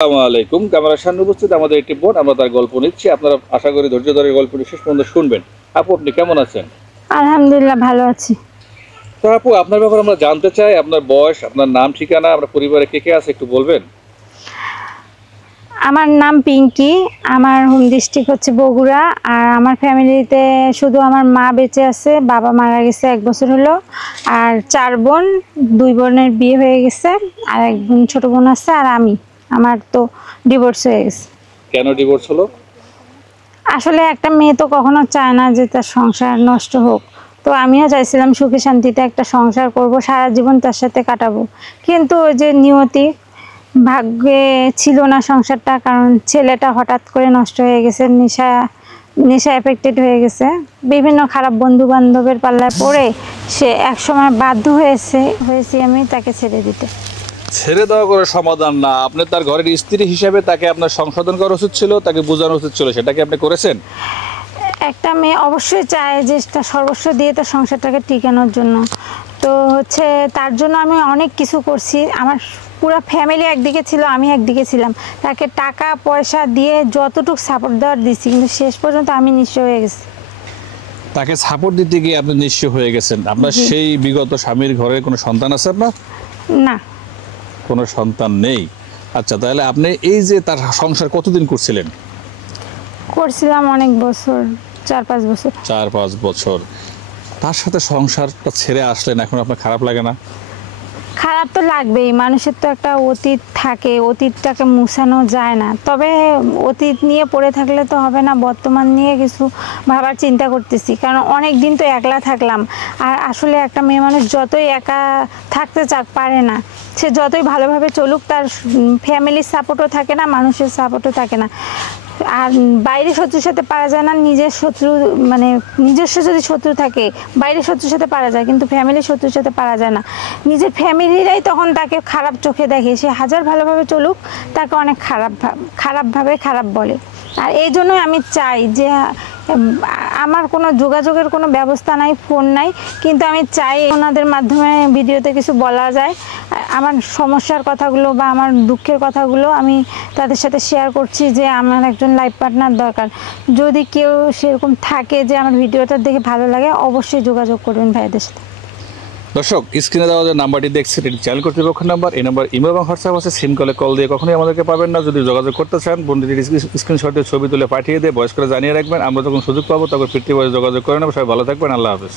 আসসালামু আলাইকুম। ক্যামেরার সামনে উপস্থিত আমাদের একটি বোন, আমরা তার গল্প নিচ্ছি। আপনারা আশা করি ধৈর্য ধরে গল্পটি শেষ পর্যন্ত শুনবেন। আপু, আপনি কেমন আছেন? আলহামদুলিল্লাহ ভালো আছি। তো আপু, আপনার ব্যাপারে আমরা জানতে চাই, আপনার বয়স, আপনার নাম, ঠিকানা, আপনার পরিবারে কে কে আছে একটু বলবেন? আমার নাম পিঙ্কি, আমার হোম ডিস্ট্রিক্ট হচ্ছে বগুড়া। আর আমার ফ্যামিলিতে শুধু আমার মা বেঁচে আছে, বাবা মারা গেছে 1 বছর হলো। আর 4 বোন, 2 বোনের বিয়ে হয়ে গেছে, আর 1 বোন ছোট বোন আছে। আর আমার তো ডিভোর্স হয়ে গেছে। কেন ডিভোর্স হলো? আসলে একটা মেয়ে তো কখনো চায় না যে তার সংসার নষ্ট হোক। তো আমিও চাইছিলাম সুখে শান্তিতে একটা সংসার করব, সারা জীবন তার সাথে কাটাবো। কিন্তু ওই যে নিয়তি, ভাগ্যে ছিল না সংসারটা, কারণ ছেলেটা হঠাৎ করে নষ্ট হয়ে গেছে, নেশা এফেক্টেড হয়ে গেছে। বিভিন্ন খারাপ বন্ধু বান্ধবের পাল্লায় পড়ে সে একসময় বাধ্য হয়েছি আমি তাকে ছেড়ে দিতে। ছেড়ে দেওয়া করে সমাধান না, আপনি তার ঘরের স্ত্রী হিসেবে তাকে আপনার সংশোধন করা উচিত ছিল, তাকে বোঝানো উচিত ছিল। সেটা কি আপনি করেছেন? একটা মেয়ে অবশ্যই চায় যে তার সর্বস্ব দিয়ে তার সংসারটাকে টিকানোর জন্য। তো হচ্ছে তার জন্য আমি অনেক কিছু করছি। আমার পুরো ফ্যামিলি একদিকে ছিল, আমি একদিকে ছিলাম। তাকে টাকা পয়সা দিয়ে যতটুকু সাপোর্ট দেওয়ার দিচ্ছি, কিন্তু শেষ পর্যন্ত আমি নিঃস্ব হয়ে গেছি। তাকে সাপোর্ট দিতে গিয়ে আপনি নিঃস্ব হয়ে গেছেন। আপনার সেই বিগত স্বামীর ঘরে কোনো সন্তান আছে আপনার? না, কোনো সন্তান নেই। আচ্ছা, তাহলে আপনি এই যে তার সংসার কতদিন করছিলেন? করছিলাম অনেক বছর, 4-5 বছর। 4-5 বছর তার সাথে সংসারটা ছেড়ে আসলেন, এখন আপনার খারাপ লাগে না? খারাপ তো লাগবেই, মানুষের তো একটা অতীত থাকে, অতীতটাকে মুছানো যায় না। তবে অতীত নিয়ে পড়ে থাকলে তো হবে না, বর্তমান নিয়ে কিছু ভাবার চিন্তা করতেছি। কারণ অনেক দিন তো একলা থাকলাম। আর আসলে একটা মেয়ে মানুষ যতই একা থাকতে চাক পারে না, সে যতই ভালোভাবে চলুক, তার ফ্যামিলির সাপোর্টও থাকে না, মানুষের সাপোর্টও থাকে না। আর বাইরে শত্রুর সাথে পারা যায় না, নিজের শত্রু মানে নিজস্ব যদি শত্রু থাকে, বাইরের শত্রুর সাথে পারা যায়, কিন্তু ফ্যামিলির শত্রুর সাথে পারা যায় না। নিজের ফ্যামিলিরাই তখন তাকে খারাপ চোখে দেখে, সে হাজার ভালোভাবে চলুক তাকে অনেক খারাপভাবে খারাপ বলে। আর এই জন্যই আমি চাই যে আমার কোনো যোগাযোগের কোনো ব্যবস্থা নাই, ফোন নাই, কিন্তু আমি চাই ওনাদের মাধ্যমে ভিডিওতে কিছু বলা যায়। আমার সমস্যার কথাগুলো বা আমার দুঃখের কথাগুলো আমি তাদের সাথে শেয়ার করছি, যে আমার একজন লাইফ পার্টনার দরকার। যদি কেউ সেরকম থাকে যে আমার ভিডিওটা দেখে ভালো লাগে, অবশ্যই যোগাযোগ করবেন ভাইদের সাথে। দর্শক, স্ক্রিনে দেওয়া যে নাম্বারটি দেখছেন, এটি চ্যানেল কর্তৃপক্ষের নাম্বার। এই নাম্বার ইমেল এবং হোয়াটসঅ্যাপ আছে। সিম কলে কল দিয়ে কখনোই আমাদেরকে পাবেন না। যদি যোগাযোগ করতে চান, বন্ধুদের স্ক্রিনশটের ছবি তুলে পাঠিয়ে দিয়ে ভয়েস করে জানিয়ে রাখবেন। আমরা যখন সুযোগ পাবো তখন ফিরতি বয়সে যোগাযোগ করে নেব। সবাই ভালো থাকবেন। আল্লাহ হাফেজ।